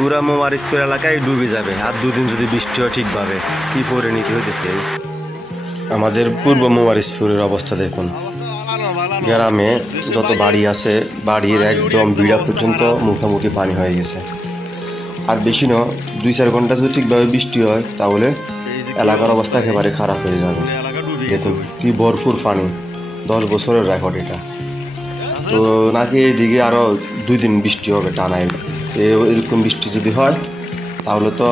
পুরা মোমারিসপুর এলাকায় ডুবে যাবে। আর দুদিন যদি বৃষ্টি হয় ঠিকভাবে, কি পরিণতি হইতেছে। আমাদের পূর্ব মোমারিসপুরের অবস্থা দেখুন। গ্রামে যত বাড়ি আছে বাড়ির একদম বিড়া পর্যন্ত মুখোমুখি পানি হয়ে গেছে। আর বেশি না, 2-4 ঘন্টা যদি ঠিকভাবে বৃষ্টি হয় তাহলে এলাকার অবস্থা একেবারে খারাপ হয়ে যাবে। দেখুন কি ভরপুর পানি, 10 বছরের রেকর্ড এটা। তো নাকি এইদিকে আরও 2 দিন বৃষ্টি হবে টানায়। এরকম বৃষ্টি যদি হয় তাহলে তো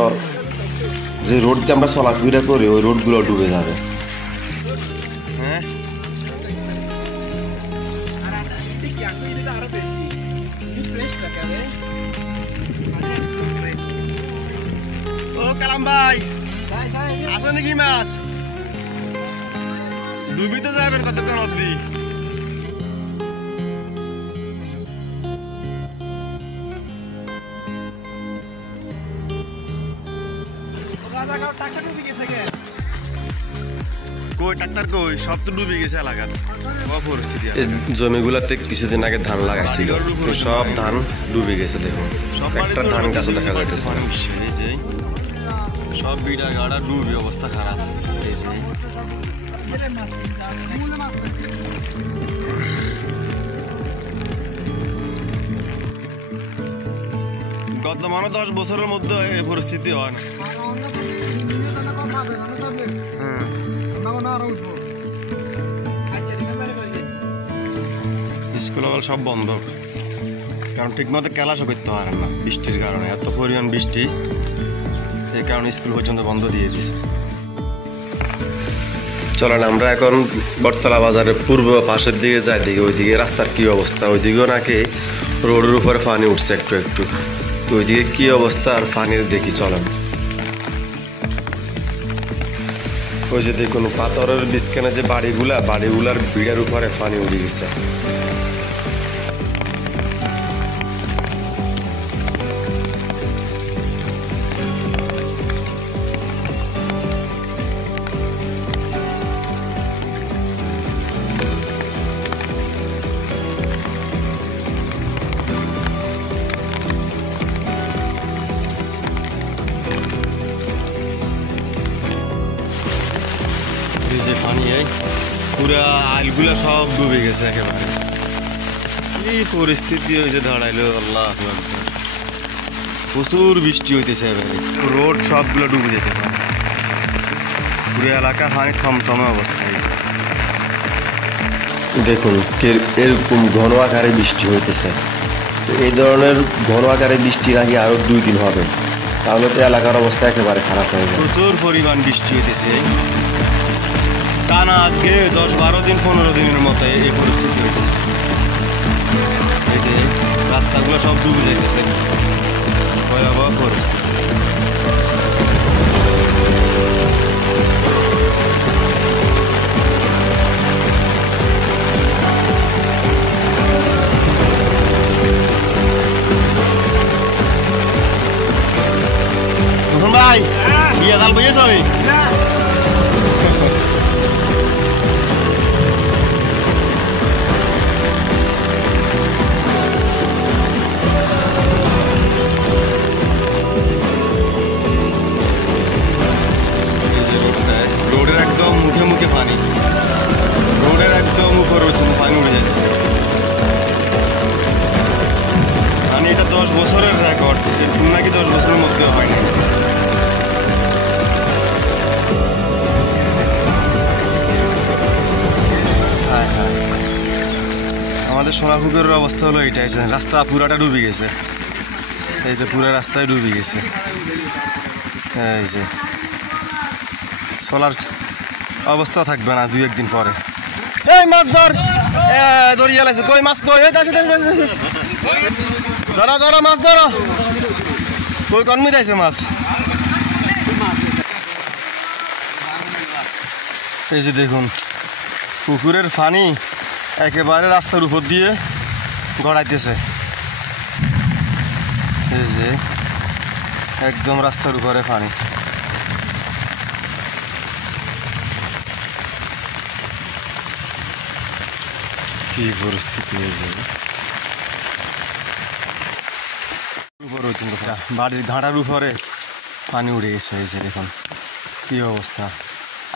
যে রোড দিয়ে আমরা চলাফেরা করি ওই রোডগুলো ডুবে যাবে। ও কালাম ভাই, আছে নাকি মাছ? ডুবি তো যাবেন কতক্ষণ অব্দি? কই ট্রাক্টর কই? সব তো ডুবে গেছে এলাকার পরিস্থিতি। জমিগুলাতে কিছুদিন আগে ধান লাগাইছিল, সব ধান ডুবে গেছে। দেখুন একটা ধান গাছও দেখা যাইতেছে। সব বিড়া গাড়া ডুবে, অবস্থা খারাপ। গত 10 বছরের মধ্যে এই পরিস্থিতি হয় না। স্কুল সব বন্ধ, কারণ ঠিক মতো ক্লাসও করতে পারেন না বৃষ্টির কারণে। এত পরিমাণ বৃষ্টি, এই কারণে স্কুল পর্যন্ত বন্ধ দিয়ে দিয়েছে। চলেন আমরা এখন বটতলা বাজারের পূর্ব পাশের দিকে যাই, দিকে ওইদিকে রাস্তার কি অবস্থা। ওইদিকেও নাকি রোডের উপরে পানি উঠছে একটু একটু। ওইদিকে কি অবস্থা আর পানির দেখি চলেন। ওই যে দেখুন পাথরের বিছখানে যে বাড়িগুলার ভিড়ের উপরে পানি উঠে গেছে। যে পানি পুরা আইলগুলা সব ডুবে গেছে একেবারে। এই পরিস্থিতি হয়েছে দাঁড়াইলো, আল্লাহ আকবার। প্রচুর বৃষ্টি হইতেছে এবারে, রোড সবগুলো ডুবে যেতে পারে। পুরো এলাকা পানি থমথমে অবস্থা হয়েছে। দেখুন এরকম ঘন আকারে বৃষ্টি হইতেছে। এই ধরনের ঘন আকারে বৃষ্টি নাকি আরো 2 দিন হবে, তাহলে তো এলাকার অবস্থা একেবারে খারাপ হয়ে যাবে। প্রচুর পরিমাণ বৃষ্টি হইতেছে টানা, আজকে 10-12 দিন 15 দিনের মতো এই পরিস্থিতি হইতেছে। এই যে রাস্তাগুলো সব ডুবে যাইতেছে, ভয়াবহ পরিস্থিতি। ভাই বিয়ে দাল বুঝেছ আমি রোডের একদম মুখে মুখে পানি, রোডের একদম উপর পর্যন্ত পানি উঠে যাচ্ছে। মানে এটা 10 বছরের রেকর্ড, এরকম নাকি 10 বছরের মধ্যেও হয় না। আমাদের সোনাপুকুরের অবস্থা হলো এইটাই, রাস্তা পুরাটা ডুবে গেছে। এই যে পুরো রাস্তায় ডুবে গেছে। এই যে চলার অবস্থা থাকবে না 2-1 দিন পরে। এই মাছ ধর, ধরিয়া লাগছে। কই মাছ কই? ধরো ধরো মাছ ধরো। কই কর্মী যাইছে মাছ? এই যে দেখুন পুকুরের পানি একেবারে রাস্তার উপর দিয়ে গড়াইতেছে। এই যে একদম রাস্তার উপরে পানি। কি পরিস্থিতি হয়েছে। উপর কিন্তু বাড়ির ঘাটার উপরে পানি উঠে গেছে, এই যে দেখুন কী অবস্থা।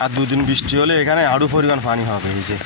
আর দুদিন বৃষ্টি হলে এখানে আরও পরিমাণ পানি হবে। এই যে